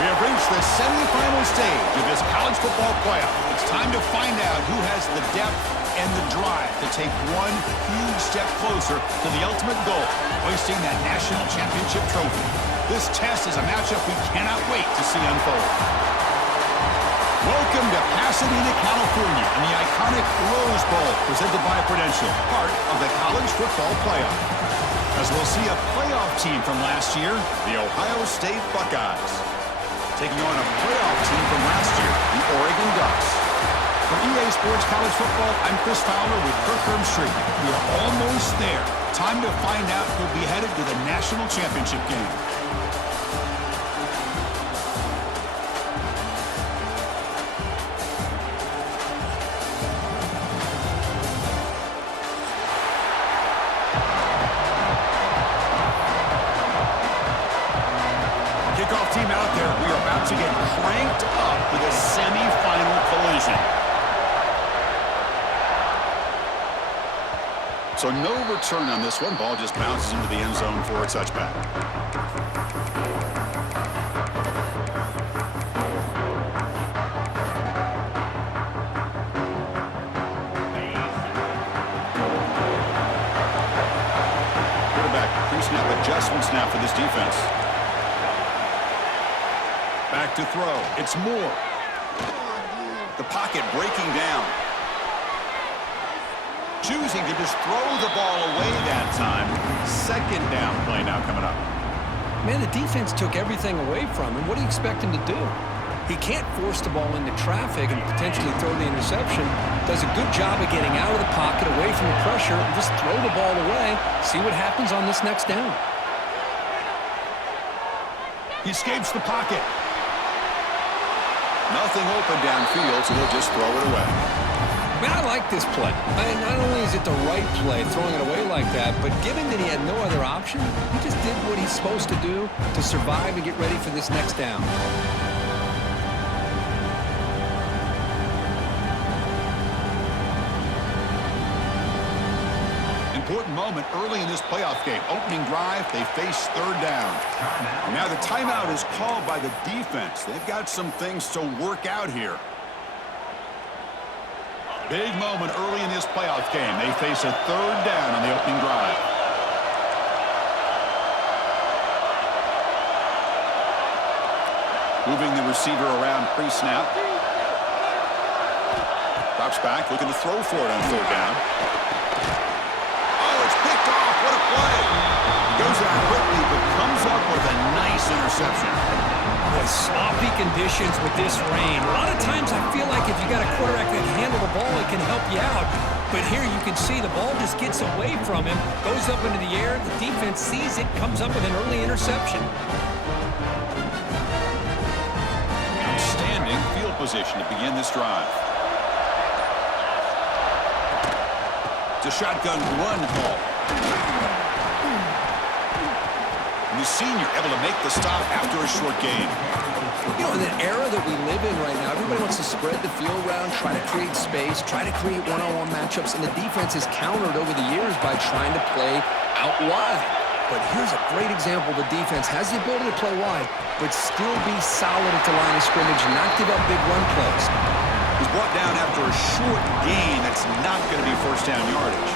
We have reached the semifinal stage of this college football playoff. It's time to find out who has the depth and the drive to take one huge step closer to the ultimate goal, hoisting that national championship trophy. This test is a matchup we cannot wait to see unfold. Welcome to Pasadena, California, and the iconic Rose Bowl presented by Prudential, part of the college football playoff. As we'll see a playoff team from last year, the Ohio State Buckeyes, taking on a playoff team from last year, the Oregon Ducks. For EA Sports College Football, I'm Chris Fowler with Kirk Herbstreit. We are almost there. Time to find out who'll be headed to the national championship game. Kickoff team out there. We are about to get cranked up with a semi-final collision. So no return on this one. Ball just bounces into the end zone for a touchback. Quarterback pre-snap adjustments now for this defense. Back to throw. It's Moore. The pocket breaking down. Choosing to just throw the ball away that time. Second down play now coming up. Man, the defense took everything away from him. What do you expect him to do? He can't force the ball into traffic and potentially throw the interception. Does a good job of getting out of the pocket, away from the pressure, and just throw the ball away. See what happens on this next down. He escapes the pocket. Nothing open downfield, so they'll just throw it away. Man, I like this play. Not only is it the right play, throwing it away like that, but given that he had no other option, he just did what he's supposed to do to survive and get ready for this next down. Important moment early in this playoff game. Opening drive, they face third down. And now the timeout is called by the defense. They've got some things to work out here. Big moment early in this playoff game. They face a third down on the opening drive. Moving the receiver around pre-snap. Drops back, looking to throw for it on third down. Oh, it's picked off. What a play. Goes out quickly, but comes up with a nice interception. Boy, sloppy conditions with this rain. A lot of times I feel like if you got a quarterback that can handle the ball, it can help you out. But here you can see the ball just gets away from him, goes up into the air, the defense sees it, comes up with an early interception. Outstanding field position to begin this drive. It's a shotgun run call. The senior able to make the stop after a short gain. You know, in the era that we live in right now, everybody wants to spread the field around, try to create space, try to create one-on-one matchups, and the defense has countered over the years by trying to play out wide. But here's a great example. The defense has the ability to play wide, but still be solid at the line of scrimmage and not give up big run plays. He's brought down after a short gain that's not going to be first down yardage.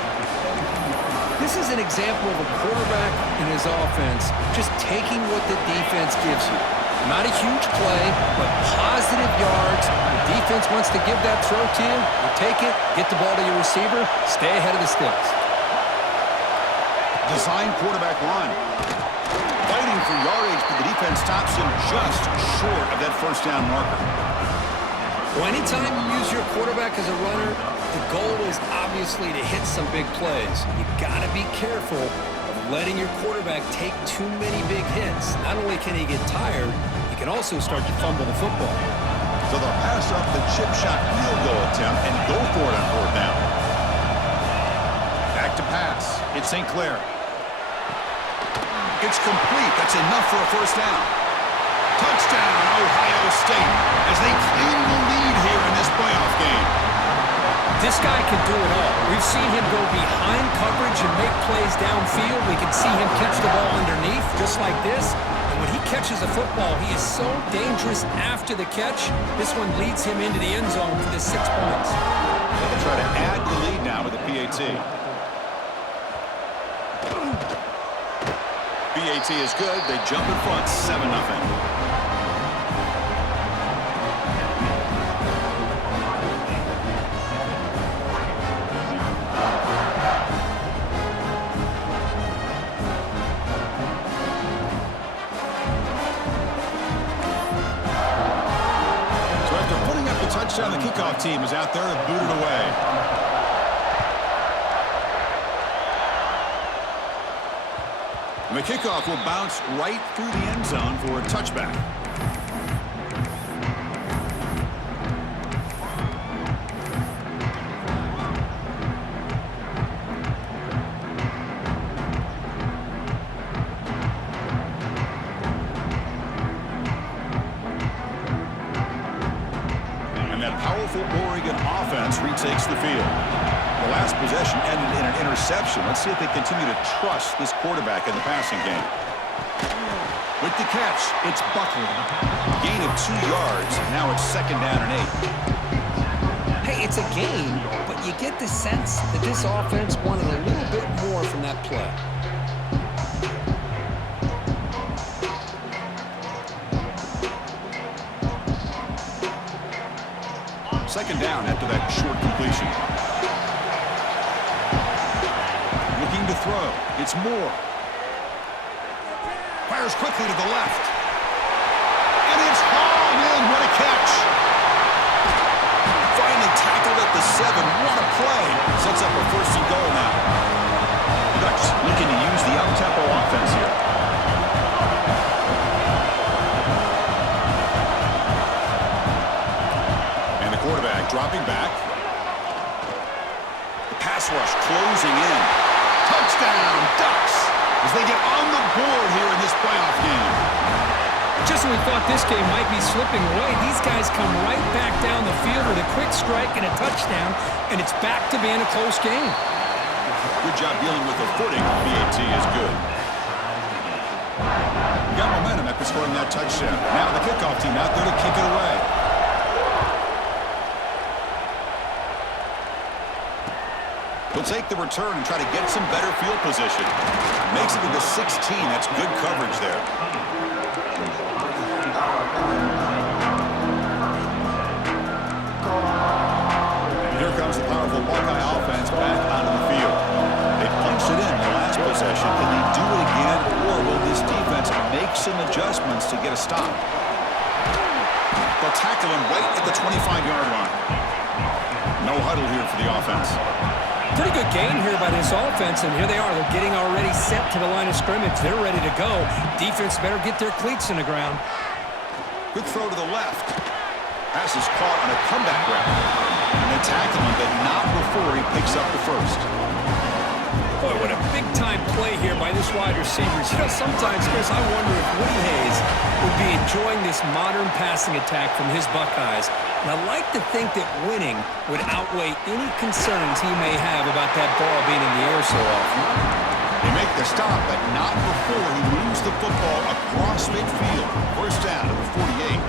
This is an example of a quarterback in his offense just taking what the defense gives you. Not a huge play, but positive yards. The defense wants to give that throw to you. You take it, get the ball to your receiver, stay ahead of the sticks. Design quarterback run. Fighting for yardage, but the defense stops him just short of that first down marker. Well, anytime you use your quarterback as a runner, the goal is obviously to hit some big plays. You got to be careful of letting your quarterback take too many big hits. Not only can he get tired, he can also start to fumble the football. So they'll pass up the chip shot field goal attempt and go for it on fourth down. Back to pass. It's St. Clair. It's complete. That's enough for a first down. Touchdown, Ohio State, as they claim the lead here in this playoff game. This guy can do it all. We've seen him go behind coverage and make plays downfield. We can see him catch the ball underneath, just like this. And when he catches a football, he is so dangerous after the catch. This one leads him into the end zone for the 6 points. They'll try to add the lead now with the PAT. PAT is good. They jump in front, 7-0. Touchdown, the kickoff team is out there and booted away. And the kickoff will bounce right through the end zone for a touchback. Oregon offense retakes the field. The last possession ended in an interception. Let's see if they continue to trust this quarterback in the passing game. With the catch, it's Buckley. Gain of 2 yards. Now it's second down and 8. Hey, it's a gain, but you get the sense that this offense wanted a little bit more from that play. Second down after that short completion. Looking to throw. It's Moore. Fires quickly to the left. And it's hauled in. What a catch. Finally tackled at the 7. What a play. Sets up a first and goal now. Ducks looking to use the up-tempo offense here. Quarterback dropping back. The pass rush closing in. Touchdown, Ducks, as they get on the board here in this playoff game. Just when we thought this game might be slipping away, these guys come right back down the field with a quick strike and a touchdown, and it's back to being a close game. Good job dealing with the footing. PAT is good. Got momentum after scoring that touchdown. Now the kickoff team out there to kick it away. He'll take the return and try to get some better field position. Makes it to the 16. That's good coverage there. And here comes the powerful Buckeye offense back onto the field. They punched it in the last possession. Can they do it again, or will this defense make some adjustments to get a stop? They'll tackle him right at the 25-yard line. No huddle here for the offense. Pretty good game here by this offense, and here they are. They're getting already set to the line of scrimmage. They're ready to go. Defense better get their cleats in the ground. Quick throw to the left. Pass is caught on a comeback route. And they tackle him, but not before he picks up the first. Boy, what a big-time play here by this wide receiver. You know, sometimes, Chris, I wonder if Woody Hayes would be enjoying this modern passing attack from his Buckeyes. And I like to think that winning would outweigh any concerns he may have about that ball being in the air so often. They make the stop, but not before he moves the football across midfield. First down to the 48.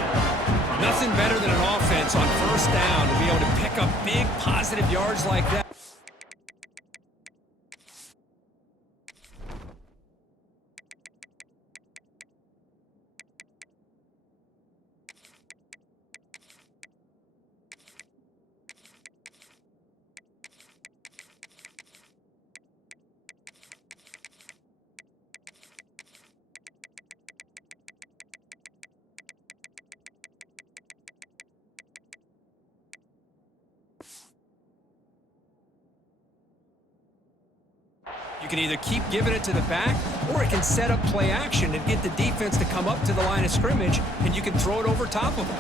Nothing better than an offense on first down to be able to pick up big positive yards like that. You can either keep giving it to the back, or it can set up play action and get the defense to come up to the line of scrimmage, and you can throw it over top of them.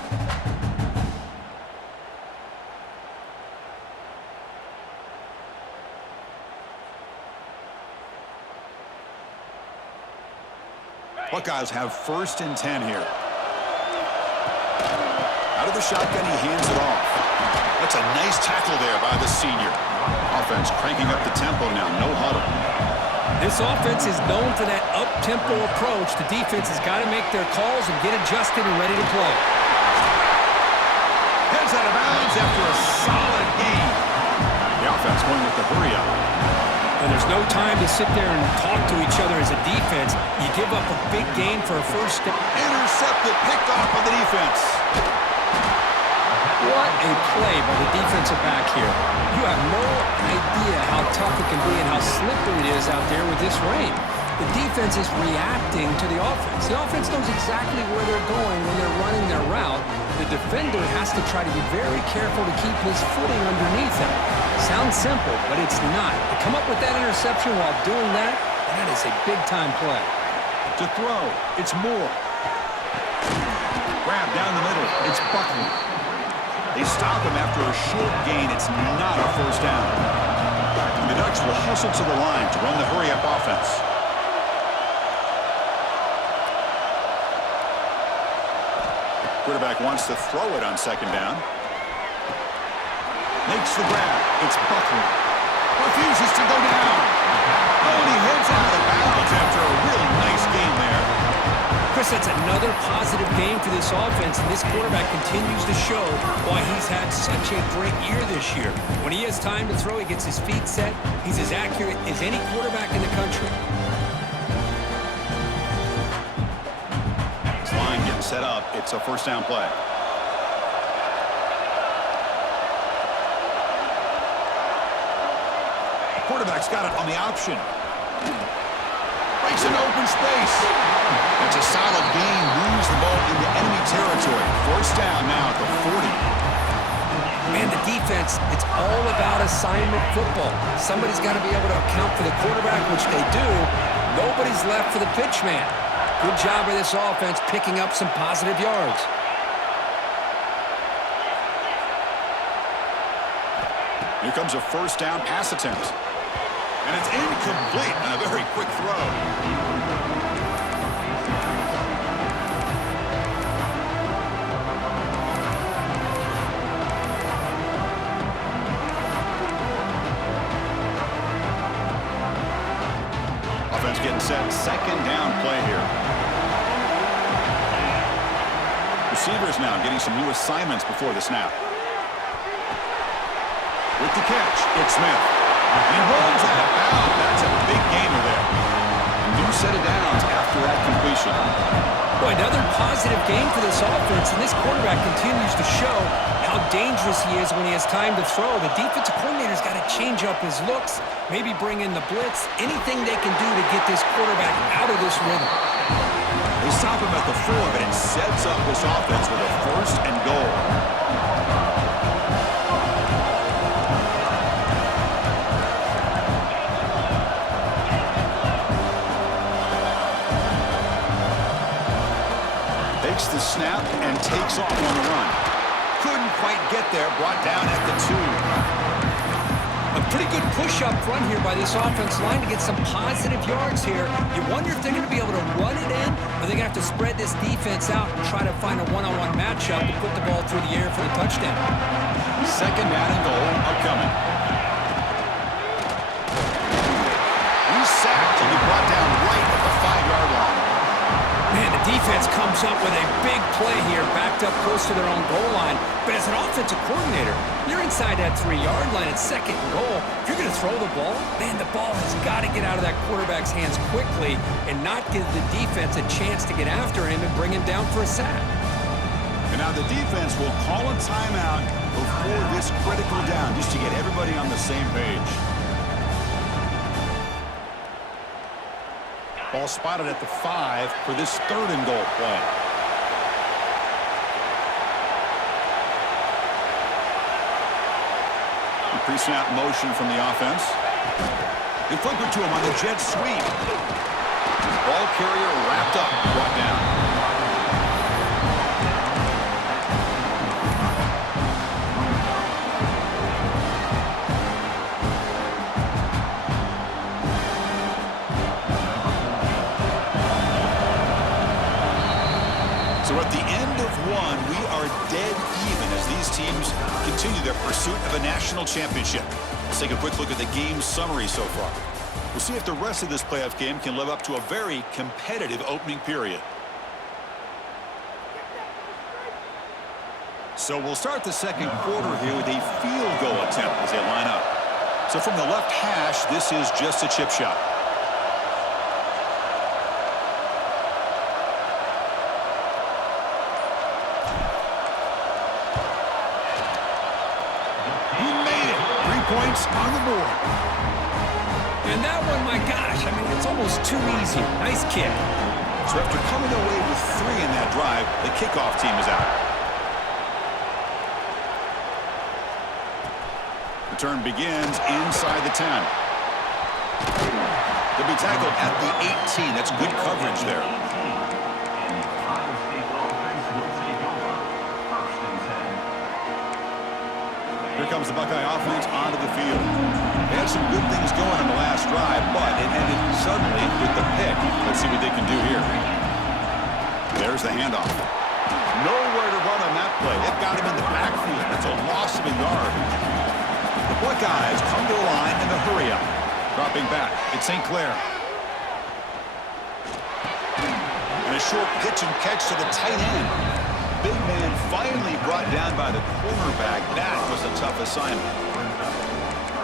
Buckeyes have first and 10 here. Out of the shotgun, he hands it off. That's a nice tackle there by the senior. Offense cranking up the tempo now, no huddle. This offense is known for that up-tempo approach. The defense has got to make their calls and get adjusted and ready to play. Heads out of bounds after a solid gain. The offense going with the hurry up. And there's no time to sit there and talk to each other as a defense. You give up a big gain for a first step. Intercepted, picked off by the defense. What a play by the defensive back here. You have no idea how tough it can be and how slippery it is out there with this rain. The defense is reacting to the offense. The offense knows exactly where they're going when they're running their route. The defender has to try to be very careful to keep his footing underneath him. Sounds simple, but it's not. To come up with that interception while doing that, that is a big-time play. To throw, it's Moore. Grab down the middle, it's Buckley. They stop him after a short gain. It's not a first down. And the Ducks will hustle to the line to run the hurry-up offense. Quarterback wants to throw it on second down. Makes the grab. It's Buckley. Refuses to go down. Oh, and he heads out of bounds after a really nice game there. Chris, that's another positive game for this offense, and this quarterback continues to show why he's had such a great year this year. When he has time to throw, he gets his feet set. He's as accurate as any quarterback in the country. This line getting set up. It's a first down play. Quarterback's got it on the option. Breaks an open space. That's a solid gain. Moves the ball into enemy territory. First down now at the 40. Man, the defense, it's all about assignment football. Somebody's got to be able to account for the quarterback, which they do. Nobody's left for the pitch man. Good job by this offense picking up some positive yards. Here comes a first down pass attempt. And it's incomplete on a very quick throw. receivers now getting some new assignments before the snap. With the catch, it's Smith. And he runs out of bounds. That's a big gainer there. A new set of downs after that completion. Boy, another positive game for this offense, and this quarterback continues to show how dangerous he is when he has time to throw. The defensive coordinator's got to change up his looks, maybe bring in the blitz, anything they can do to get this quarterback out of this rhythm. They stop him at the 4, but it sets up this offense with a 1st and goal. Takes the snap and takes off on the run. Couldn't quite get there, brought down at the 2. A pretty good push up front here by this offense line to get some positive yards here. You wonder if they're going to be able to run it in, or they're going to have to spread this defense out and try to find a one-on-one matchup to put the ball through the air for the touchdown. 2nd down and goal upcoming. He's sacked and he brought down right at the 5-yard line. Man, the defense comes up with a big play here, backed up close to their own goal line. But as an offensive coordinator, you're inside that 3-yard line at 2nd and goal. If you're going to throw the ball, man, the ball has got to get out of that quarterback's hands quickly and not give the defense a chance to get after him and bring him down for a sack. And now the defense will call a timeout before this critical down, just to get everybody on the same page. Ball spotted at the 5 for this 3rd and goal play. Pre-snap motion from the offense. They flip it to him on the jet sweep. Ball carrier wrapped up, brought down. So at the end of 1, we are dead even as these teams continue their pursuit of a national championship. Let's take a quick look at the game summary so far. We'll see if the rest of this playoff game can live up to a very competitive opening period. So we'll start the 2nd quarter here with a field goal attempt as they line up. So from the left hash, this is just a chip shot. Points on the board. And that one, my gosh, I mean, it's almost too easy. Nice kick. So after coming away with 3 in that drive, the kickoff team is out. Return begins inside the 10. They'll be tackled at the 18. That's good coverage there. Here comes the Buckeye offense onto the field. They had some good things going in the last drive, but it ended suddenly with the pick. Let's see what they can do here. There's the handoff. Nowhere to run on that play. They've got him in the backfield. That's a loss of a yard. The Buckeyes come to the line in the hurry-up. Dropping back, it's St. Clair. And a short pitch and catch to the tight end. Big man finally brought down by the cornerback. That was a tough assignment.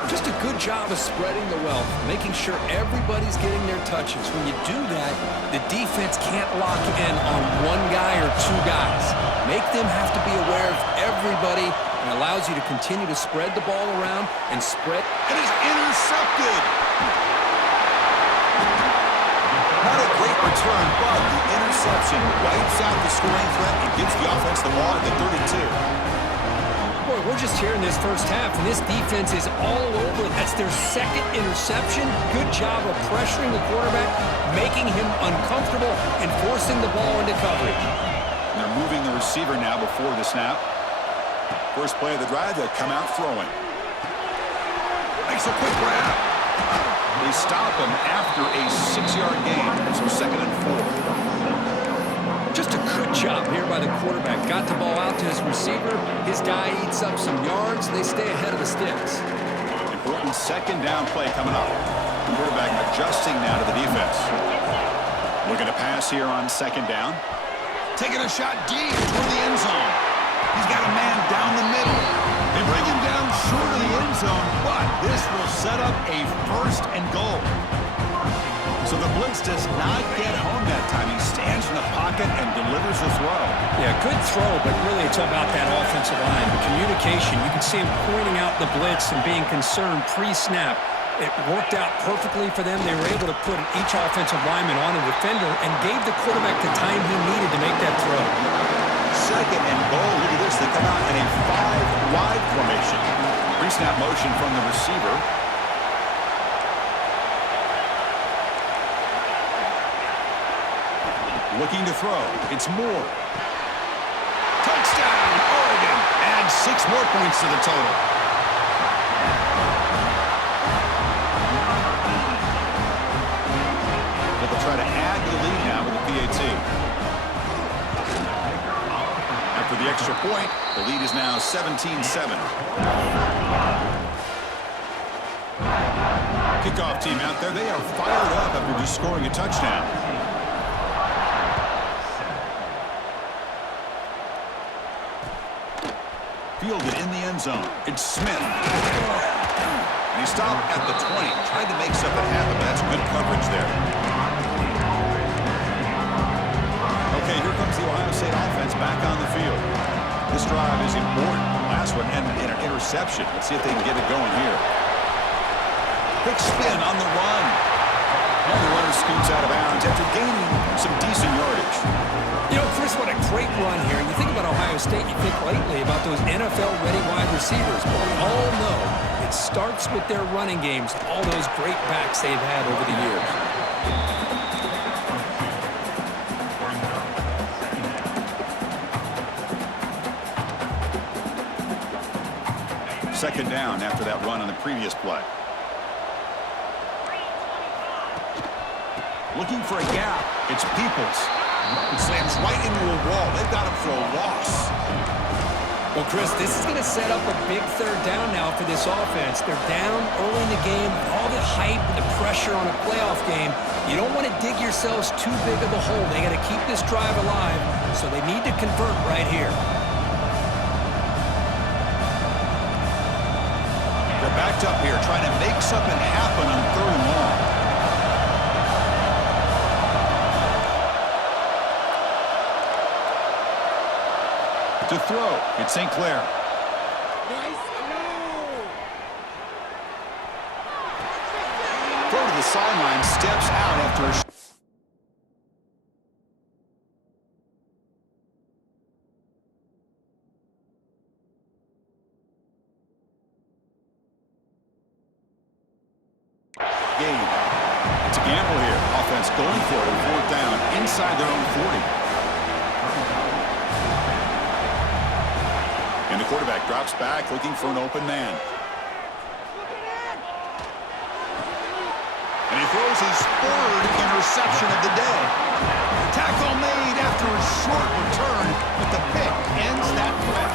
Just a good job of spreading the wealth, making sure everybody's getting their touches. When you do that, the defense can't lock in on one guy or 2 guys. Make them have to be aware of everybody, and allows you to continue to spread the ball around and spread. It is intercepted. Not a great return, but the interception wipes out the scoring threat and gives the offense the ball at the 32. Boy, we're just here in this first half, and this defense is all over. That's their 2nd interception. Good job of pressuring the quarterback, making him uncomfortable, and forcing the ball into coverage. And they're moving the receiver now before the snap. First play of the drive, they'll come out throwing. Makes a quick grab. They stop him after a 6-yard gain, so 2nd and 4. Just a good job here by the quarterback. Got the ball out to his receiver. His guy eats up some yards. They stay ahead of the sticks. Important 2nd down play coming up. The quarterback adjusting now to the defense. Looking to pass here on 2nd down. Taking a shot deep toward the end zone. He's got a man down the middle. They bring him down short of the end zone, but this will set up a first and goal. So the blitz does not get home that time. He stands in the pocket and delivers the throw. Yeah, good throw, but really it's about that offensive line. The communication, you can see him pointing out the blitz and being concerned pre-snap. It worked out perfectly for them. They were able to put each offensive lineman on a defender and gave the quarterback the time he needed to make that throw. Second and goal. Look at this. They come out in a 5-wide formation. Pre-snap motion from the receiver. Looking to throw. It's Moore. Touchdown, Oregon. Add 6 more points to the total. They'll try to add to the lead now with the PAT. After the extra point, the lead is now 17-7. Kickoff team out there. They are fired up after just scoring a touchdown. Fielded in the end zone. It's Smith. And he stopped at the 20. Tried to make something happen, but that's good coverage there. Okay, here comes the Ohio State offense back on the field. This drive is important. Last one ended in an interception. Let's see if they can get it going here. Quick spin on the run. And the runner scoots out of bounds after gaining some decent yardage. You know, Chris, what a great run here. You think about Ohio State, you think lately about those NFL-ready wide receivers. But we all know it starts with their running games, all those great backs they've had over the years. Second down after that run on the previous play. Looking for a gap. It's Peoples. It slams right into a wall. They've got him for a loss. Well, Chris, this is going to set up a big third down now for this offense. They're down early in the game. All the hype and the pressure on a playoff game. You don't want to dig yourselves too big of a hole. They got to keep this drive alive, so they need to convert right here. They're backed up here trying to make something happen on third and long. To throw, it's St. Clair. Throw to the sideline, steps out after a game. It's a gamble here. Offense going for it on fourth down inside their own 40. And the quarterback drops back looking for an open man. And he throws his third interception of the day. Tackle made after a short return, but the pick ends that threat.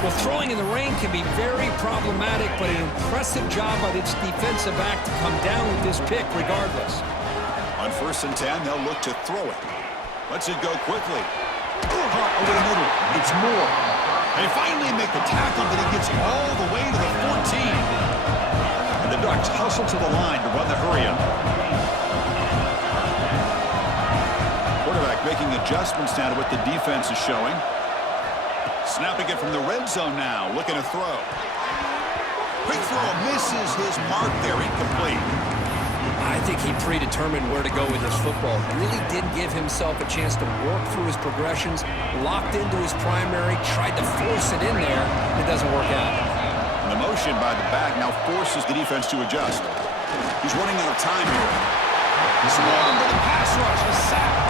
Well, throwing in the rain can be very problematic, but an impressive job by this defensive back to come down with this pick regardless. On 1st and 10, they'll look to throw it. Lets it go quickly. Caught over the middle. It's Moore. They finally make the tackle, but he gets all the way to the 14. And the Ducks hustle to the line to run the hurry-up. Quarterback making adjustments now to what the defense is showing. Snapping it from the red zone now, looking to throw. Quick throw misses his mark there, incomplete. I think he predetermined where to go with his football. Really didn't give himself a chance to work through his progressions, locked into his primary, tried to force it in there, and it doesn't work out. And the motion by the back now forces the defense to adjust. He's running out of time here. He's long, but the pass rush is sacked.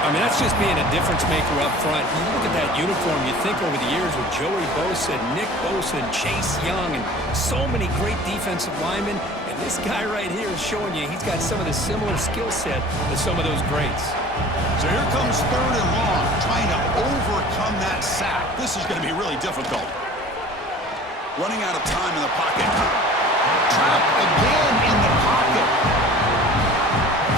I mean, that's just being a difference maker up front. You look at that uniform, you think over the years with Joey Bosa, Nick Bosa, and Chase Young, and so many great defensive linemen. And this guy right here is showing you he's got some of the similar skill set as some of those greats. So here comes third and long, trying to overcome that sack. This is going to be really difficult. Running out of time in the pocket. Trapped again in the pocket.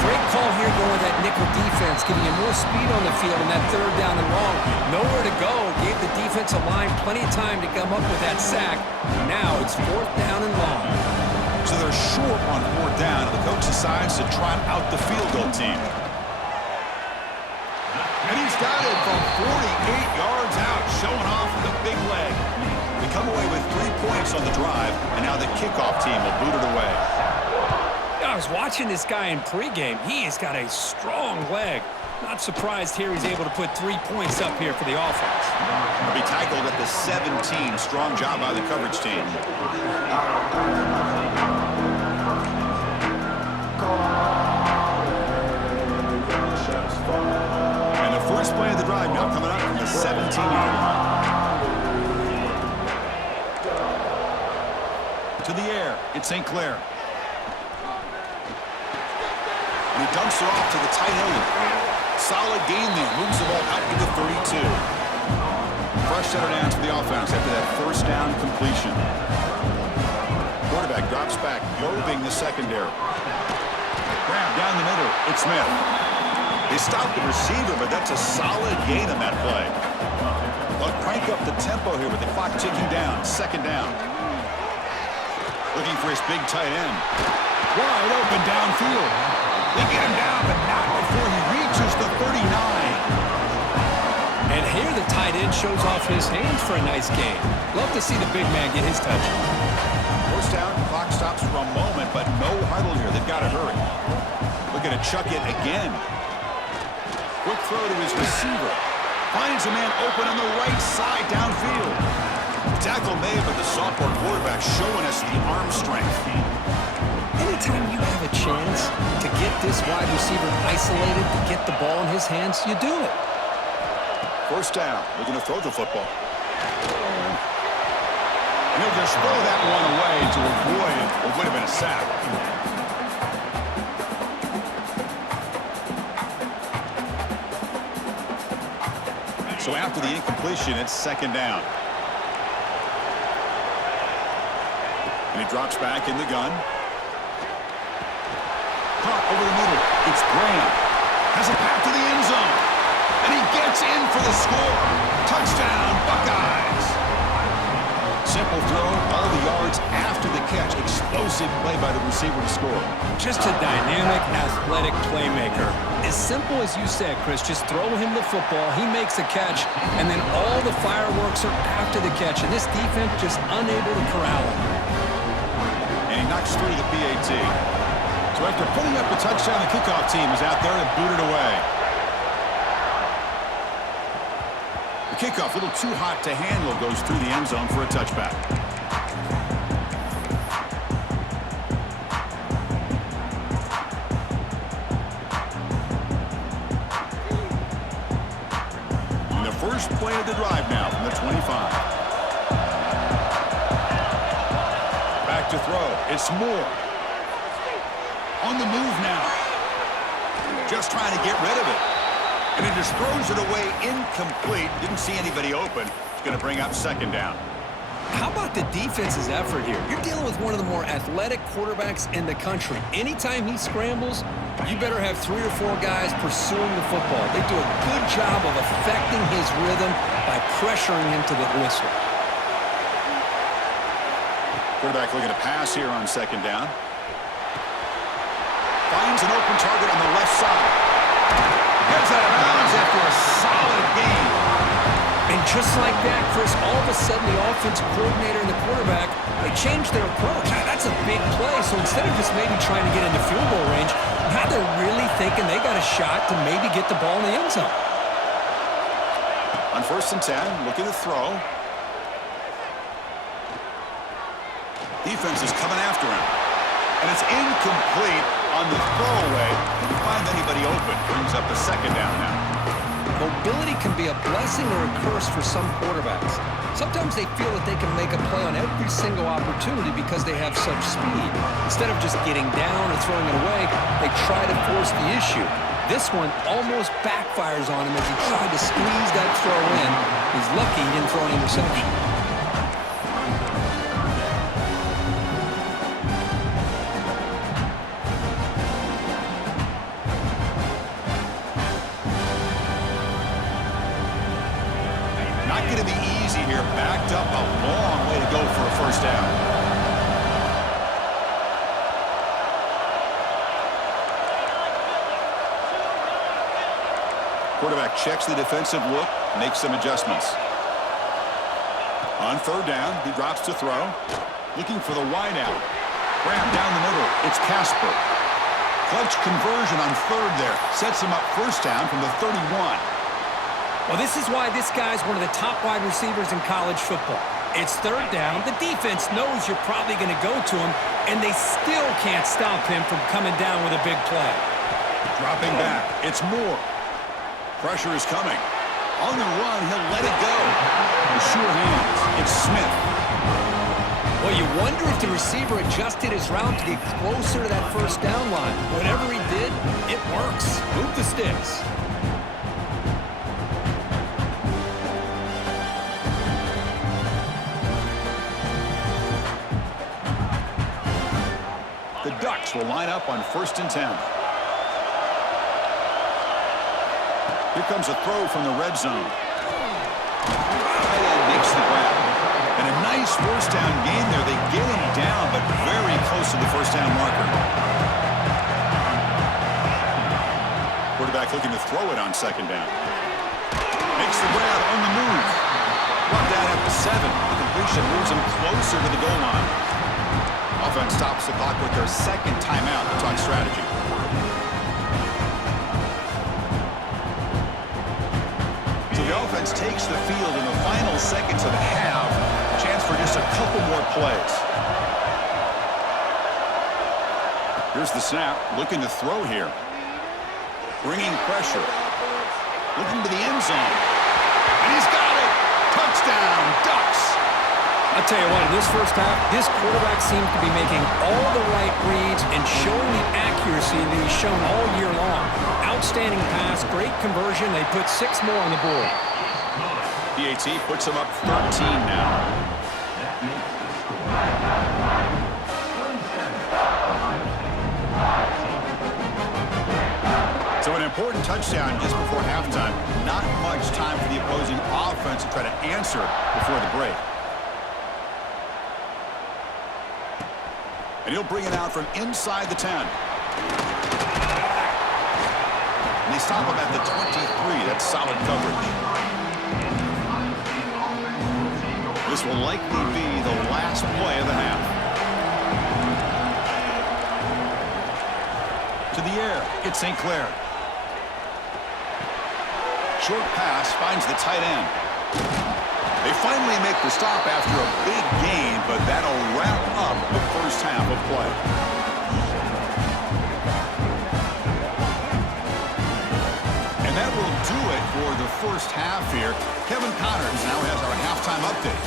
Great call call here going with that nickel defense, giving you more speed on the field in that third down and long. Nowhere to go. Gave the defensive line plenty of time to come up with that sack. Now it's fourth down and long. So they're short on fourth down, and the coach decides to trot out the field goal team. And he's got it from 48 yards out, showing off the big leg. We come away with 3 points on the drive, and now the kickoff team will boot it away. I was watching this guy in pregame. He has got a strong leg. Not surprised here he's able to put 3 points up here for the offense. He'll be tackled at the 17. Strong job by the coverage team. And the first play of the drive now coming up from the 17-yard line. To the air, it's St. Clair. And he dumps it off to the tight end. Solid gain there. Moves the ball out to the 32. Fresh set of downs for the offense after that first down completion. Quarterback drops back, probing the secondary. Grab down the middle. It's Smith. They stopped the receiver, but that's a solid gain on that play. They'll crank up the tempo here with the clock ticking down. Second down. Looking for his big tight end. Wide open downfield. They get him down, but not before he reaches the 39. And here the tight end shows off his hands for a nice gain. Love to see the big man get his touches. First down, clock stops for a moment, but no huddle here. They've got to hurry. Looking to chuck it again. Quick throw to his receiver. Finds a man open on the right side downfield. Tackle made, but the sophomore quarterback showing us the arm strength. Anytime you have a chance to get this wide receiver isolated, to get the ball in his hands, you do it. First down, looking to throw the football. And he'll just throw that one away to avoid what would have been a sack. So after the incompletion, it's second down. And he drops back in the gun. Caught over the middle. It's Graham. Has a path to the end zone. And he gets in for the score. Touchdown, Buckeyes. Simple throw, all the yards after the catch. Explosive play by the receiver to score. Just a dynamic, athletic playmaker. As simple as you said, Chris, just throw him the football, he makes a catch, and then all the fireworks are after the catch, and this defense just unable to corral him. And he knocks through the PAT. So after putting up the touchdown, the kickoff team is out there to boot it away. The kickoff, a little too hot to handle, goes through the end zone for a touchback. And the first play of the drive now from the 25. Back to throw. It's Moore. On the move now. Just trying to get rid of it. And he just throws it away incomplete. Didn't see anybody open. It's going to bring up second down. How about the defense's effort here? You're dealing with one of the more athletic quarterbacks in the country. Anytime he scrambles, you better have 3 or 4 guys pursuing the football. They do a good job of affecting his rhythm by pressuring him to the whistle. Quarterback looking to pass here on second down. Finds an open target on the left side. Gets out of bounds after a solid gain. And just like that, Chris, all of a sudden the offensive coordinator and the quarterback, they changed their approach. Now, that's a big play, so instead of just maybe trying to get into field goal range, now they're really thinking they got a shot to maybe get the ball in the end zone. On first and 10, looking to throw. Defense is coming after him. And it's incomplete on the throwaway. Didn't find anybody open. Brings up the second down now. Mobility can be a blessing or a curse for some quarterbacks. Sometimes they feel that they can make a play on every single opportunity because they have such speed. Instead of just getting down or throwing it away, they try to force the issue. This one almost backfires on him as he tried to squeeze that throw in. He's lucky he didn't throw an interception. not going to be easy here. Backed up a long way to go for a first down. Quarterback checks the defensive look, makes some adjustments. On third down, he drops to throw. Looking for the wide out. Grab down the middle. It's Casper. Clutch conversion on third there. Sets him up first down from the 31. Well, this is why this guy's one of the top wide receivers in college football. It's third down. The defense knows you're probably going to go to him, and they still can't stop him from coming down with a big play. Dropping back. It's Moore. Pressure is coming. On the run, he'll let it go. The sure hands. It's Smith. Well, you wonder if the receiver adjusted his route to get closer to that first down line. Whatever he did, it works. Move the sticks. The Ducks will line up on 1st and 10. Here comes a throw from the red zone. Tight end makes the grab. And a nice first down gain there. They get him down, but very close to the first down marker. Quarterback looking to throw it on 2nd down. Makes the grab on the move. Brought down at the 7. The completion moves him closer to the goal line. Offense stops the clock with their 2nd timeout to talk strategy. So the offense takes the field in the final seconds of the half. Chance for just a couple more plays. Here's the snap. Looking to throw here. Bringing pressure. Looking to the end zone. And he's got it! Touchdown, Ducks! I'll tell you what, in this first half, this quarterback seems to be making all the right reads and showing the accuracy that he's shown all year long. Outstanding pass, great conversion. They put 6 more on the board. PAT puts him up 13 now. So an important touchdown just before halftime. Not much time for the opposing offense to try to answer before the break. And he'll bring it out from inside the 10. And they stop him at the 23. That's solid coverage. This will likely be the last play of the half. To the air, it's St. Clair. Short pass finds the tight end. They finally make the stop after a big gain, but that'll wrap up the first half of play. And that will do it for the first half here. Kevin Connors now has our halftime update.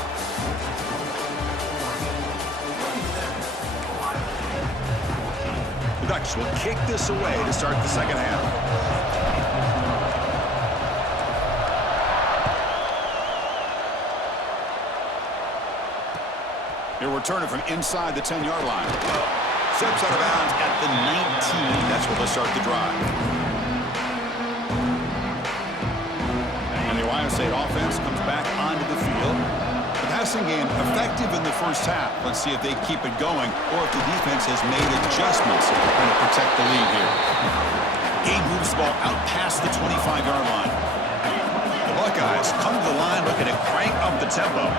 The Ducks will kick this away to start the second half. He'll return it from inside the 10-yard line. Steps out of bounds at the 19. That's where they'll start the drive. And the Ohio State offense comes back onto the field. The passing game effective in the first half. Let's see if they keep it going or if the defense has made adjustments trying to protect the lead here. Gabe moves the ball out past the 25-yard line. The Buckeyes come to the line looking to crank up the tempo.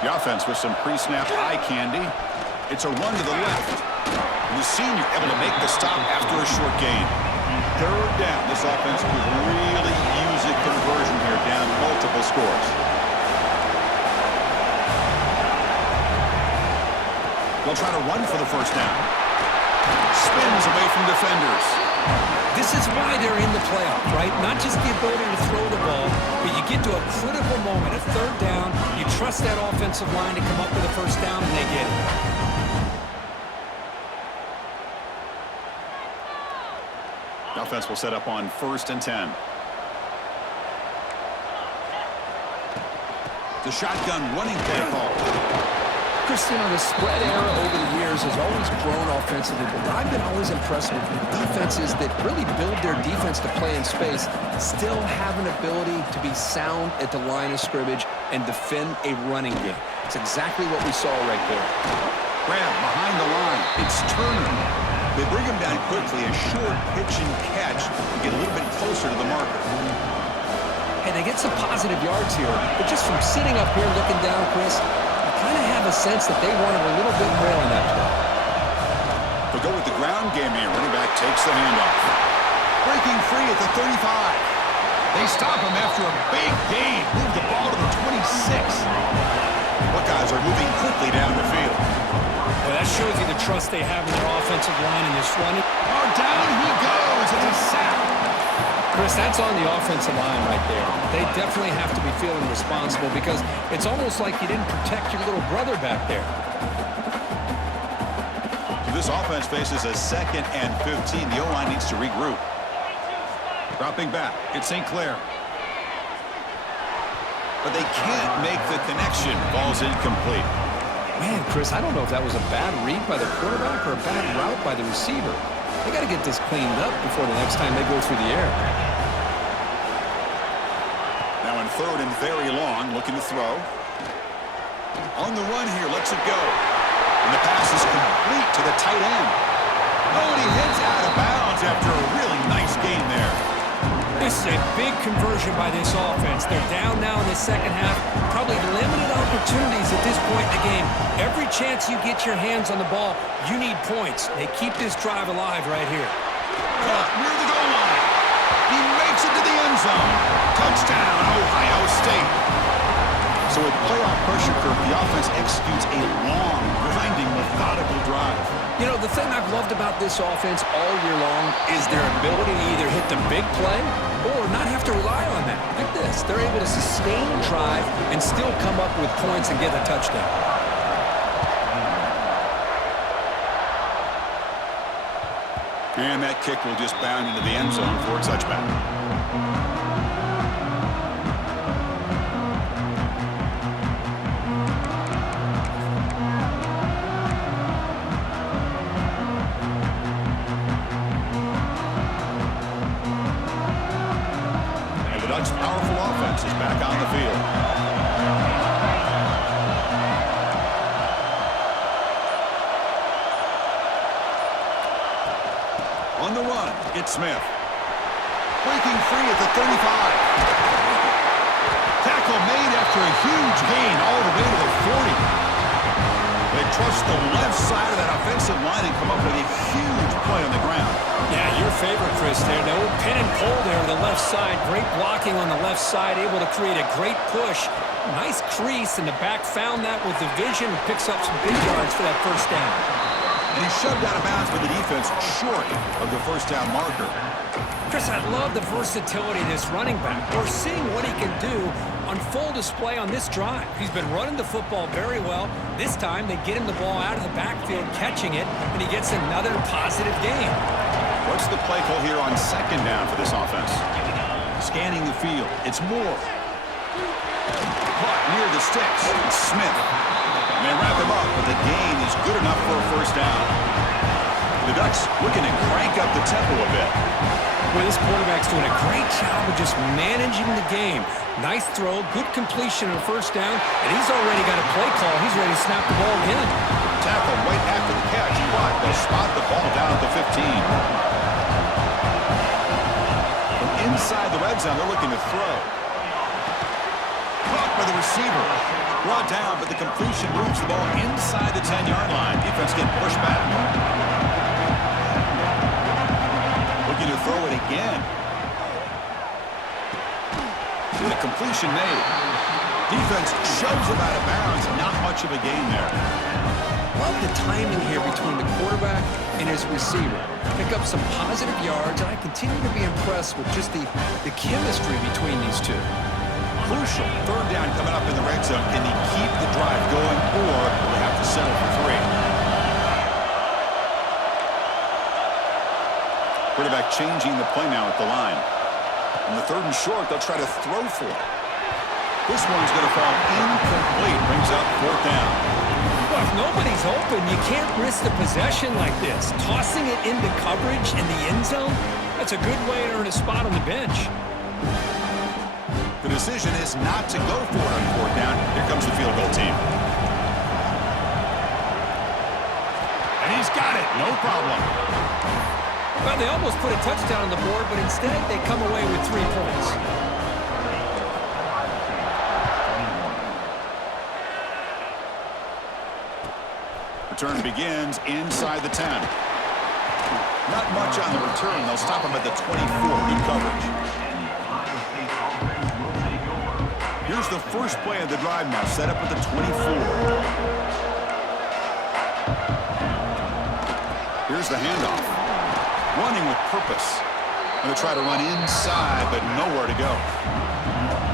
The offense with some pre-snap eye candy. It's a run to the left. And the senior able to make the stop after a short gain. Third down. This offense could really use a conversion here, down multiple scores. They'll try to run for the first down. Spins away from defenders. This is why they're in the playoff, right? Not just the ability to throw the ball, but you get to a critical moment, a third down, you trust that offensive line to come up with a first down, and they get it. The offense will set up on 1st and 10. The shotgun running play call. Christian, on the spread era over the years, Bears has always grown offensively, but what I've been always impressed with defenses that really build their defense to play in space still have an ability to be sound at the line of scrimmage and defend a running game. It's exactly what we saw right there. Grab behind the line. It's Turner. They bring him down quickly, a short pitch and catch to get a little bit closer to the marker. Hey, they get some positive yards here, but just from sitting up here looking down, Chris, I kind of have a sense that they wanted a little bit more on that play. They'll go with the ground game here. Running back takes the handoff. Breaking free at the 35. They stop him after a big gain. Move the ball to the 26. Buckeyes are moving quickly down the field. Well, that shows you the trust they have in their offensive line in this run. Oh, down he goes. It's a sack. Chris, that's on the offensive line right there. They definitely have to be feeling responsible because it's almost like you didn't protect your little brother back there. So this offense faces a 2nd and 15. The O-line needs to regroup. Dropping back, it's St. Clair. But they can't make the connection. Ball's incomplete. Man, Chris, I don't know if that was a bad read by the quarterback or a bad route by the receiver. They got to get this cleaned up before the next time they go through the air. Now in 3rd and very long, looking to throw. On the run here, lets it go. And the pass is complete to the tight end. Oh, and he heads out of bounds after a really nice gain there. This is a big conversion by this offense. They're down now in the second half. Probably limited opportunities at this point in the game. Every chance you get your hands on the ball, you need points. They keep this drive alive right here. Caught near the goal line. He makes it to the end zone. Touchdown, Ohio State. So with playoff pressure curve, the offense executes a long, grinding, methodical drive. You know, the thing I've loved about this offense all year long is their ability to either hit the big play or not have to rely on that. Like this. They're able to sustain a drive and still come up with points and get a touchdown. And that kick will just bound into the end zone for a touchback. Ducks' powerful offense is back on the field. On the run, it's Smith. Breaking free at the 35. Tackle made after a huge gain all the way to the 40. They trust the left side of that offensive line and come up with a huge play on the ground. Yeah, your favorite, Chris, there. No pin and pull there on the left side. Great blocking on the left side, able to create a great push. Nice crease, and the back found that with the vision and picks up some big yards for that first down. And he's shoved out of bounds by the defense short of the first down marker. Chris, I love the versatility of this running back. We're seeing what he can do on full display on this drive. He's been running the football very well. This time, they get him the ball out of the backfield, catching it, and he gets another positive gain. What's the play call here on 2nd down for this offense? Scanning the field. It's Moore. Caught near the sticks. It's Smith. And they wrap him up, but the gain is good enough for a first down. The Ducks looking to crank up the tempo a bit. Well, this quarterback's doing a great job of just managing the game. Nice throw, good completion on first down, and he's already got a play call. He's ready to snap the ball again. Tackle right after the catch, but they'll spot the ball down at the 15. From inside the red zone, they're looking to throw. Caught by the receiver. Brought down, but the completion moves the ball inside the 10-yard line. Defense getting pushed back. Looking to throw it again. And the completion made. Defense shoves him out of bounds. Not much of a gain there. Love the timing here between the quarterback and his receiver. Pick up some positive yards, and I continue to be impressed with just the chemistry between these two. Crucial 3rd down coming up in the red zone. Can he keep the drive going, or will they have to settle for 3? Quarterback changing the play now at the line. On the 3rd and short, they'll try to throw for it. This one's going to fall incomplete. Brings up 4th down. if nobody's open, you can't risk the possession like this. Tossing it into coverage in the end zone, that's a good way to earn a spot on the bench. The decision is not to go for it on fourth down. Here comes the field goal team. And he's got it. No problem. Well, they almost put a touchdown on the board, but instead they come away with 3 points. Return begins inside the 10. Not much on the return. They'll stop him at the 24. Good coverage. Here's the first play of the drive now, set up at the 24. Here's the handoff. Running with purpose. Going to try to run inside, but nowhere to go.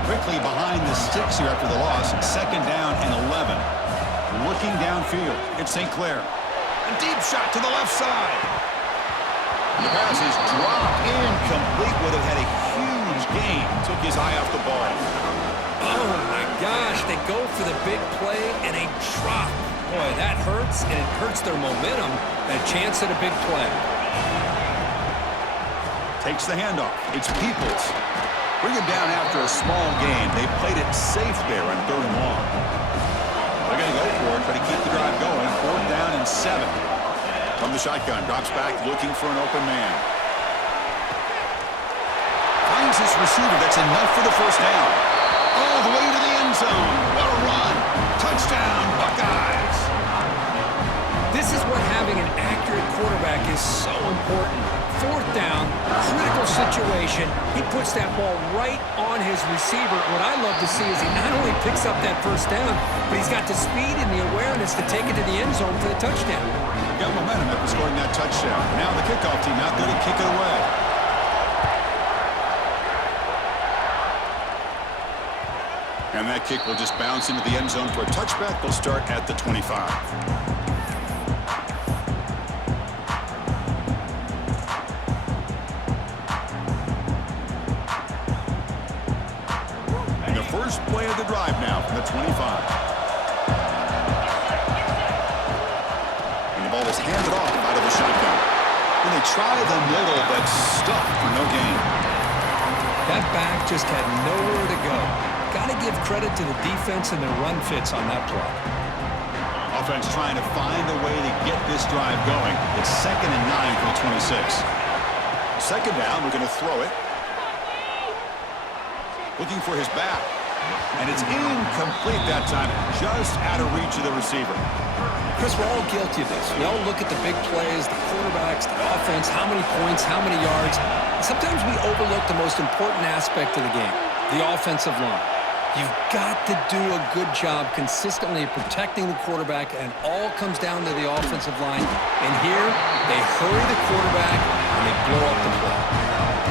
Quickly behind the sticks here after the loss. Second down and 11. Looking downfield. It's St. Clair. A deep shot to the left side. The pass is dropped incomplete. Would have had a huge gain. Took his eye off the ball. Oh, my gosh. They go for the big play and a drop. Boy, that hurts, and it hurts their momentum. A chance at a big play. Takes the handoff. It's Peoples. Bring him down after a small gain. They played it safe there on 3rd and long. They're going to go for it, try to keep the drive going. 4th down and 7. From the shotgun, drops back, looking for an open man. Finds his receiver. That's enough for the first down. All the way to the end zone. What a run. Touchdown, Buckeyes. This is what having an accurate quarterback is so important. 4th down, critical situation. He puts that ball right on his receiver. What I love to see is he not only picks up that first down, but he's got the speed and the awareness to take it to the end zone for the touchdown. Got momentum after scoring that touchdown. Now the kickoff team out there to kick it away. And that kick will just bounce into the end zone for a touchback. They'll start at the 25. First play of the drive now from the 25. And the ball is handed off out of the shotgun. And they try the middle, but stuffed for no gain. That back just had nowhere to go. Got to give credit to the defense and their run fits on that play. Offense trying to find a way to get this drive going. It's 2nd and 9 for the 26. Second down, we're going to throw it. Looking for his back. And it's incomplete that time, just out of reach of the receiver. Chris, we're all guilty of this. We all look at the big plays, the quarterbacks, the offense, how many points, how many yards. Sometimes we overlook the most important aspect of the game, the offensive line. You've got to do a good job consistently protecting the quarterback, and it all comes down to the offensive line. And here, they hurry the quarterback, and they blow up the play.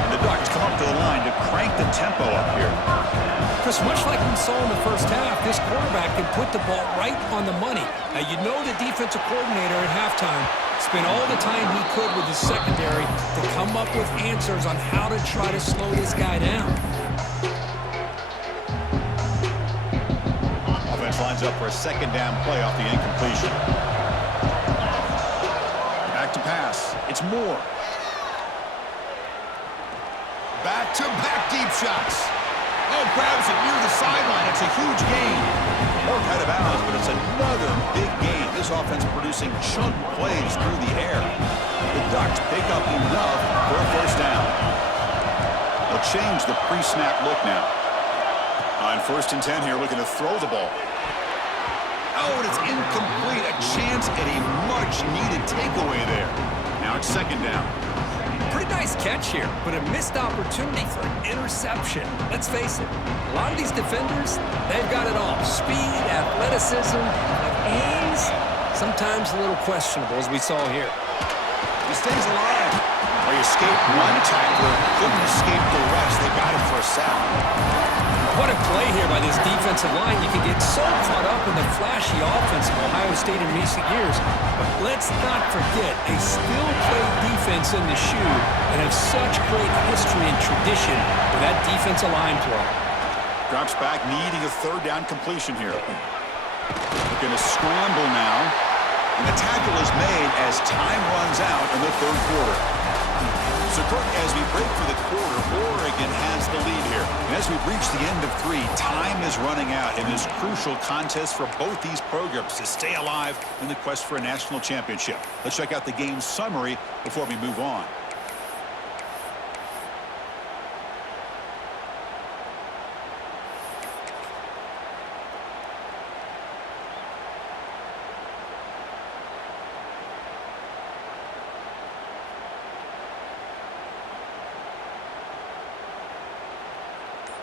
And the Ducks come up to the line to crank the tempo up here. Chris, much like we saw in the first half, this quarterback can put the ball right on the money. Now, you know the defensive coordinator at halftime spent all the time he could with his secondary to come up with answers on how to try to slow this guy down. Offense lines up for a second down play off the incompletion. Back to pass. It's Moore. Back-to-back deep shots. Oh, grabs it near the sideline. It's a huge gain. More out of bounds, but it's another big gain. This offense producing chunk plays through the air. The Ducks pick up enough for a first down. They'll change the pre-snap look now. On 1st and 10 here, looking to throw the ball. Oh, and it's incomplete. A chance at a much-needed takeaway there. Now it's 2nd down. Pretty nice catch here, but a missed opportunity for an interception. Let's face it, a lot of these defenders, they've got it all. Speed, athleticism, but aims, sometimes a little questionable, as we saw here. He stays alive. They escaped one tackler, couldn't escape the rest. They got him for a sack. What a play here by this defensive line. You can get so caught up in the flashy offense of Ohio State in recent years. But let's not forget, they still play defense in the shoe and have such great history and tradition with that defensive line play. Drops back, needing a 3rd down completion here. Looking to scramble now. And the tackle is made as time runs out in the third quarter. So, Kirk, as we break for the quarter, Oregon has the lead here. And as we've reached the end of 3, time is running out in this crucial contest for both these programs to stay alive in the quest for a national championship. Let's check out the game summary before we move on.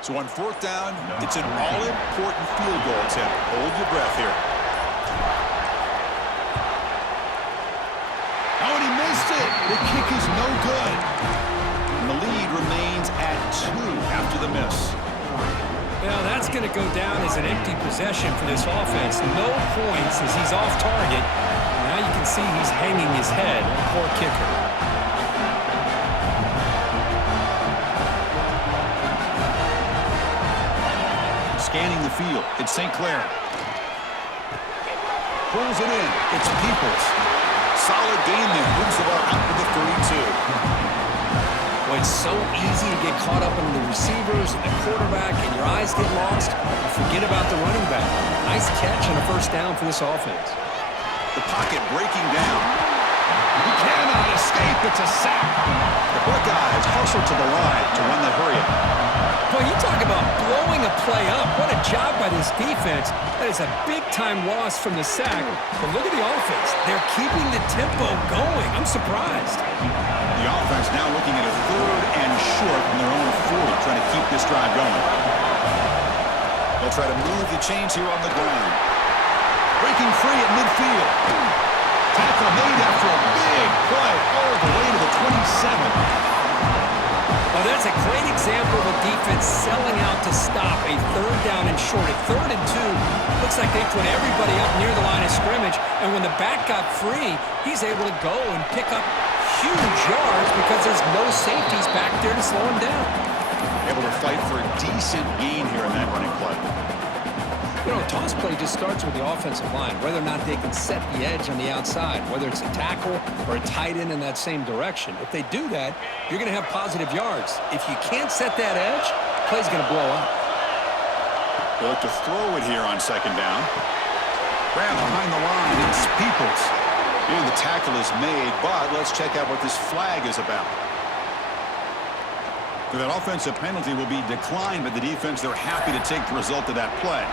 So on fourth down, it's an all-important field goal attempt. Hold your breath here. Oh, and he missed it. The kick is no good. And the lead remains at 2 after the miss. Well, that's going to go down as an empty possession for this offense. No points as he's off target. Now you can see he's hanging his head. Poor kicker. Scanning the field, it's St. Clair. Pulls it in, it's Peoples. Solid gain there, moves the ball out to the 32. Well, it's so easy to get caught up in the receivers and the quarterback, and your eyes get lost. You forget about the running back. Nice catch and a first down for this offense. The pocket breaking down. He cannot escape, it's a sack. The Buckeyes hustle to the line to run the hurry up. Boy, you talk about blowing a play up. What a job by this defense. That is a big-time loss from the sack. But look at the offense. They're keeping the tempo going. I'm surprised. The offense now looking at a 3rd and short from their own 40, trying to keep this drive going. They'll try to move the chains here on the ground. Breaking free at midfield. Tackle made after a big play all the way to the 27. Oh, that's a great example of a defense selling out to stop a 3rd down and short. At 3rd and 2, looks like they put everybody up near the line of scrimmage, and when the back got free, he's able to go and pick up huge yards because there's no safeties back there to slow him down. Able to fight for a decent gain here in that running play. You know, a toss play just starts with the offensive line, whether or not they can set the edge on the outside, whether it's a tackle or a tight end in that same direction. If they do that, you're going to have positive yards. If you can't set that edge, play's going to blow up. They look to throw it here on 2nd down. Grab behind the line, it's Peoples. Here the tackle is made, but let's check out what this flag is about. That offensive penalty will be declined by the defense. They're happy to take the result of that play.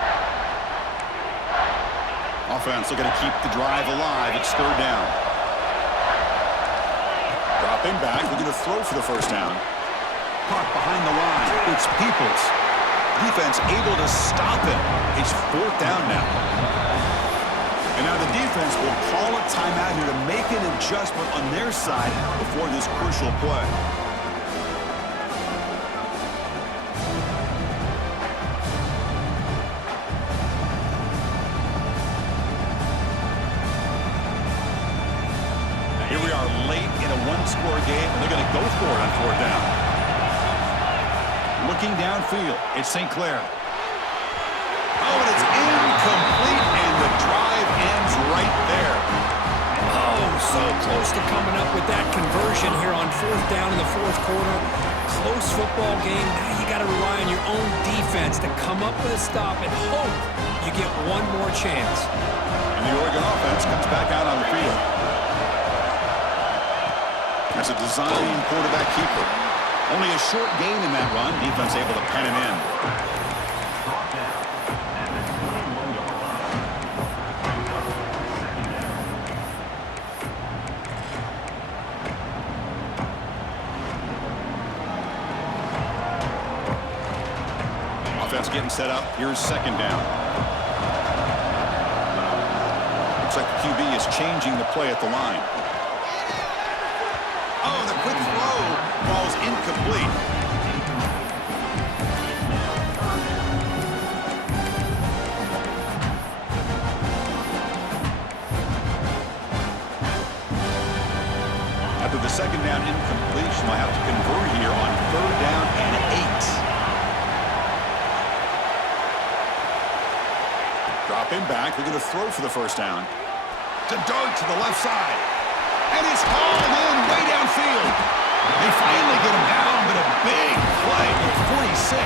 Offense looking to keep the drive alive. It's 3rd down. Dropping back, looking to throw for the first down. Caught behind the line. It's Peoples. Defense able to stop it. It's 4th down now. And now the defense will call a timeout here to make an adjustment on their side before this crucial play. Here we are late in a 1-score game, and they're going to go for it on 4th down. Looking downfield, it's St. Clair. Oh, and it's incomplete, and the drive ends right there. Oh, so close to coming up with that conversion here on 4th down in the 4th quarter. Close football game. Now you got to rely on your own defense to come up with a stop and hope you get one more chance. And the Oregon offense comes back out on the field. As a design quarterback keeper. Only a short gain in that run. Defense able to pen it in. Offense getting set up. Here's 2nd down. Looks like the QB is changing the play at the line. Oh, the quick throw falls incomplete. After the 2nd down incompletion, they'll have to convert here on 3rd down and 8. Drop Dropping back, they're going to throw for the first down. To dart to the left side. And it's hauled in way downfield. They finally get him down, but a big play at 46.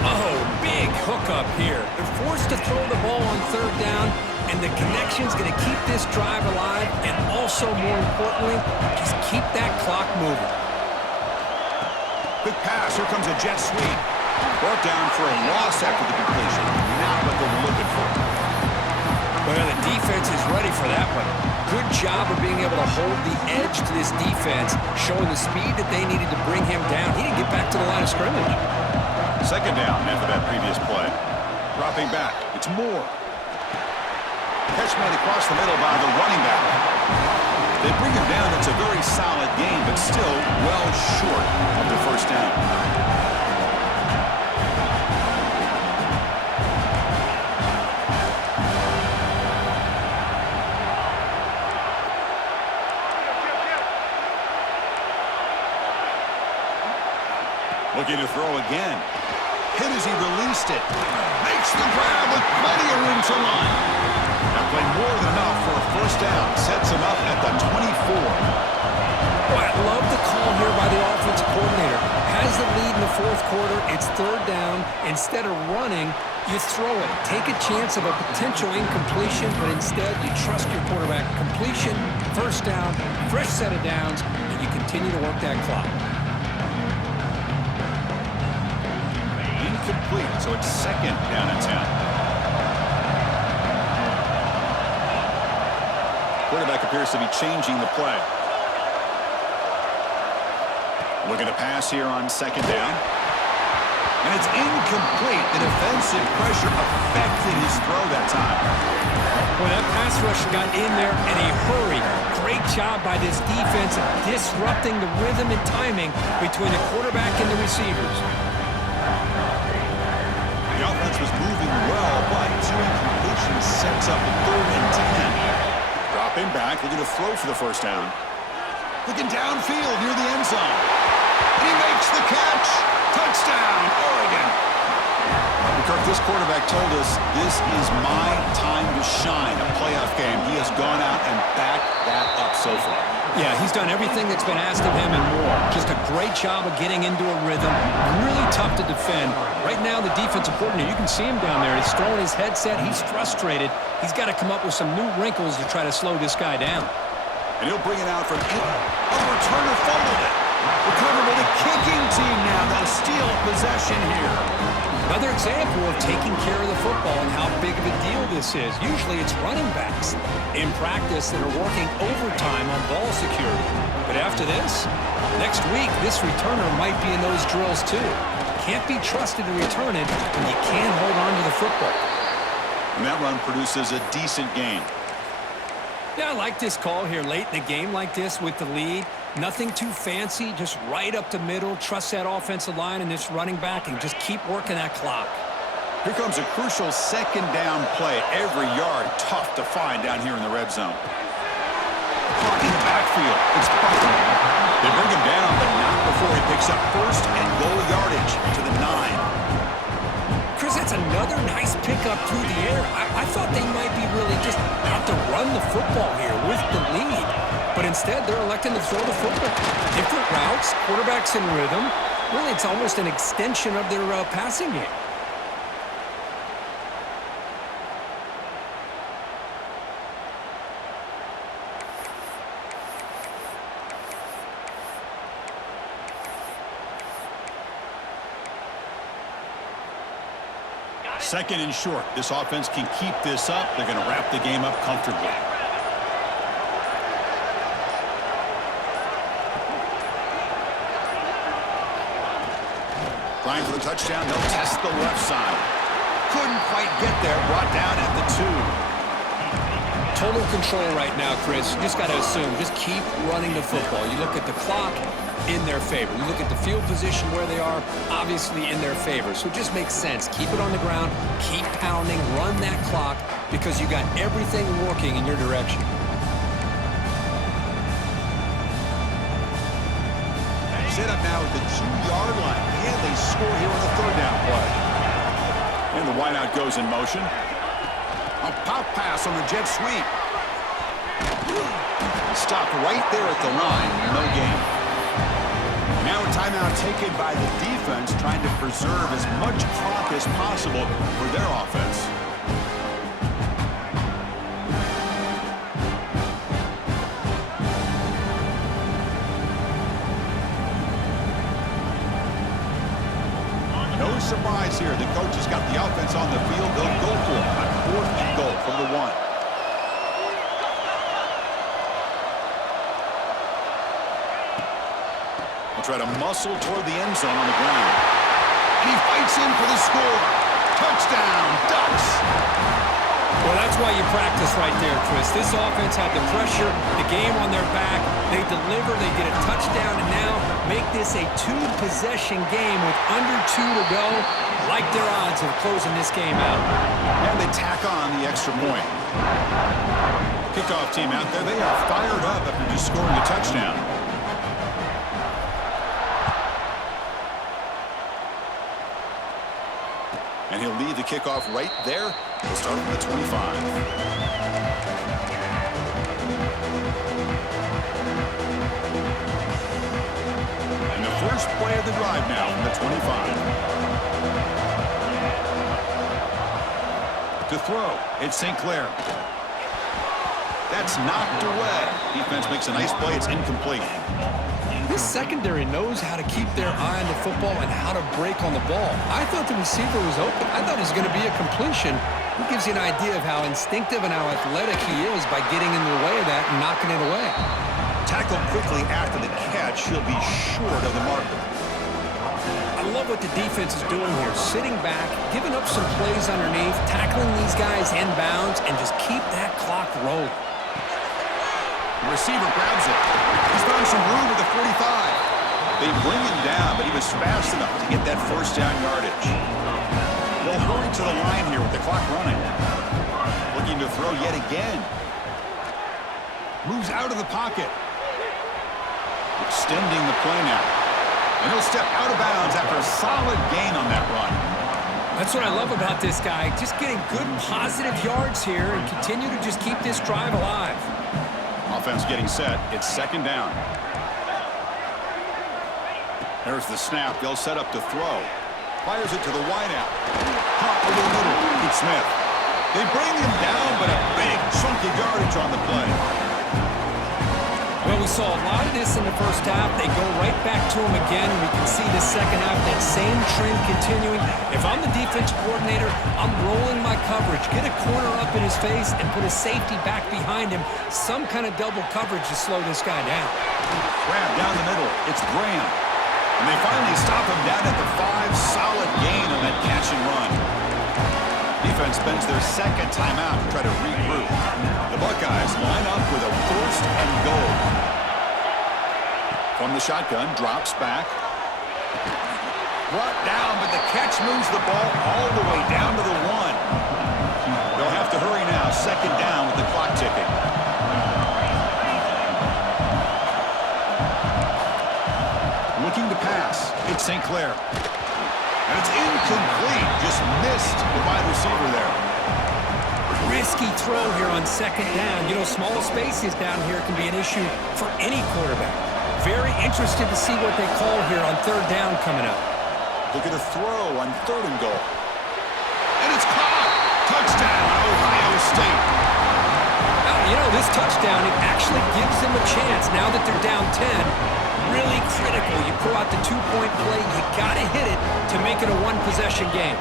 Oh, big hookup here. They're forced to throw the ball on third down, and the connection's going to keep this drive alive, and also, more importantly, just keep that clock moving. Quick pass, here comes a jet sweep. Brought down for a loss after the completion. Not what they were looking for. Well, the defense is ready for that one. Good job of being able to hold the edge to this defense, showing the speed that they needed to bring him down. He didn't get back to the line of scrimmage. Second down after that previous play. Dropping back, it's Moore. Catch made across the middle by the running back. They bring him down. It's a very solid game, but still well short of the first down. Looking to throw again. Hit as he released it. Makes the grab with plenty of room to run. That played more than enough for a first down. Sets him up at the 24. Boy, I love the call here by the offensive coordinator. Has the lead in the fourth quarter. It's third down. Instead of running, you throw it. Take a chance of a potential incompletion, but instead you trust your quarterback. Completion, first down, fresh set of downs, and you continue to work that clock. Incomplete, so it's second down and 10. Quarterback appears to be changing the play. Looking to pass here on second down. And it's incomplete. The defensive pressure affected his throw that time. Boy, that pass rush got in there in a hurry. Great job by this defense of disrupting the rhythm and timing between the quarterback and the receivers. The offense was moving well, but two incompletions sets up a third and 10. Dropping back, looking to throw for the first down. Looking downfield near the end zone. And he makes the catch. Touchdown, Oregon. Kirk, this quarterback told us this is my time to shine, a playoff game. He has gone out and backed that up so far. Yeah, he's done everything that's been asked of him and more. Just a great job of getting into a rhythm. Really tough to defend. Right now, the defensive coordinator, you can see him down there. He's throwing his headset. He's frustrated. He's got to come up with some new wrinkles to try to slow this guy down. And he'll bring it out from a returner fumbled it. Recovered by the kicking team now. They'll steal possession here. Another example of taking care of the football and how big of a deal this is. Usually it's running backs in practice that are working overtime on ball security. But after this, next week, this returner might be in those drills too. Can't be trusted to return it when you can't hold on to the football. And that run produces a decent gain. Yeah, I like this call here late in the game like this with the lead. Nothing too fancy, just right up the middle. Trust that offensive line and this running back and just keep working that clock. Here comes a crucial second down play. Every yard tough to find down here in the red zone. Clock in the backfield. It's Butler. They bring him down, but not before he picks up first and goal yardage to the 9. Chris, that's another nice pickup through the air. I thought they might be really just out to run the football here with the lead. But instead, they're electing to throw the football. Different routes, quarterbacks in rhythm. Really, it's almost an extension of their passing game. Second and short. This offense can keep this up. They're going to wrap the game up comfortably. Trying for the touchdown. They'll test the left side. Couldn't quite get there. Brought down at the 2. Total control right now, Chris. You just got to assume. Just keep running the football. You look at the clock, in their favor. You look at the field position where they are, obviously in their favor. So it just makes sense. Keep it on the ground. Keep pounding. Run that clock because you got everything working in your direction. Set up now at the 2-yard line. Can they score here on the third down play? And And the wideout goes in motion. A pop pass on the jet sweep. Stopped right there at the line. No gain. Now a timeout taken by the defense, trying to preserve as much clock as possible for their offense. No surprise here. The coach has got the offense on the field. They'll go for it on 4th and goal from the 1. They'll try to muscle toward the end zone on the ground. And he fights in for the score. Touchdown, Ducks. Well, that's why you practice right there, Chris. This offense had the pressure, the game on their back. They deliver, they get a touchdown, and now make this a 2-possession game with under 2 to go. Like their odds of closing this game out. And they tack on the extra point. Kickoff team out there, they are fired up after just scoring a touchdown. And he'll lead the kickoff right there. He'll start from the 25. And the first play of the drive now from the 25. To throw, it's St. Clair. That's knocked away. Defense makes a nice play. It's incomplete. This secondary knows how to keep their eye on the football and how to break on the ball. I thought the receiver was open. I thought it was going to be a completion. It gives you an idea of how instinctive and how athletic he is by getting in the way of that and knocking it away. Tackled quickly after the catch. He'll be short of the marker. I love what the defense is doing here. Sitting back, giving up some plays underneath, tackling these guys inbounds, and just keep that clock rolling. The receiver grabs it. He's found some room at the 45. They bring him down, but he was fast enough to get that first down yardage. They'll hurry to the line here with the clock running. Looking to throw yet again. Moves out of the pocket. Extending the play now. And he'll step out of bounds after a solid gain on that run. That's what I love about this guy. Just getting good, positive yards here and continue to just keep this drive alive. Offense getting set. It's 2nd down. There's the snap. They'll set up to throw. Fires it to the wideout. Pop over the middle. Pete Smith. They bring him down, but a big chunk of yardage on the play. Well, we saw a lot of this in the first half. They go right back to him again. We can see the second half, that same trend continuing. If I'm the defense coordinator, I'm rolling my coverage. Get a corner up in his face and put a safety back behind him. Some kind of double coverage to slow this guy down. Grab down the middle. It's Graham. And they finally stop him down at the 5. Solid gain on that catch and run. Defense spends their second timeout to try to regroup. The Buckeyes line up with a 1st and goal. From the shotgun, drops back. Brought down, but the catch moves the ball all the way down to the 1. They'll have to hurry now. 2nd down with the clock ticking. Looking to pass. It's St. Clair. And it's incomplete. Just missed the wide receiver there. Risky throw here on 2nd down. You know, small spaces down here can be an issue for any quarterback. Very interested to see what they call here on 3rd down coming up. Look at a throw on 3rd and goal. And it's caught. Touchdown, Ohio State. Now, you know, this touchdown, it actually gives them a chance now that they're down 10. Really critical. You pull out the 2-point play. You got to hit it to make it a 1-possession game.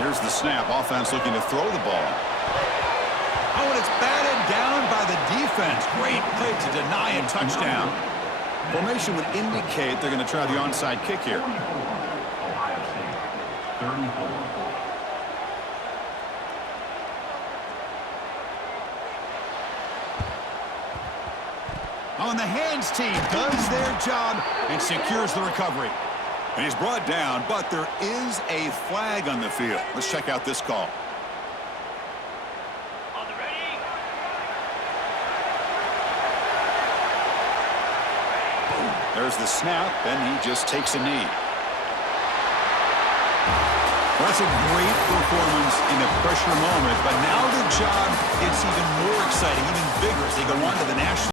Here's the snap. Offense looking to throw the ball. Oh, and it's batted down by the defense. Great play to deny a touchdown. Formation would indicate they're going to try the onside kick here. On the hands team does their job and secures the recovery. And he's brought down, but there is a flag on the field. Let's check out this call. There's the snap, and he just takes a knee. that's a great performance in a pressure moment, but now the job gets even more exciting, even bigger as they go on to the national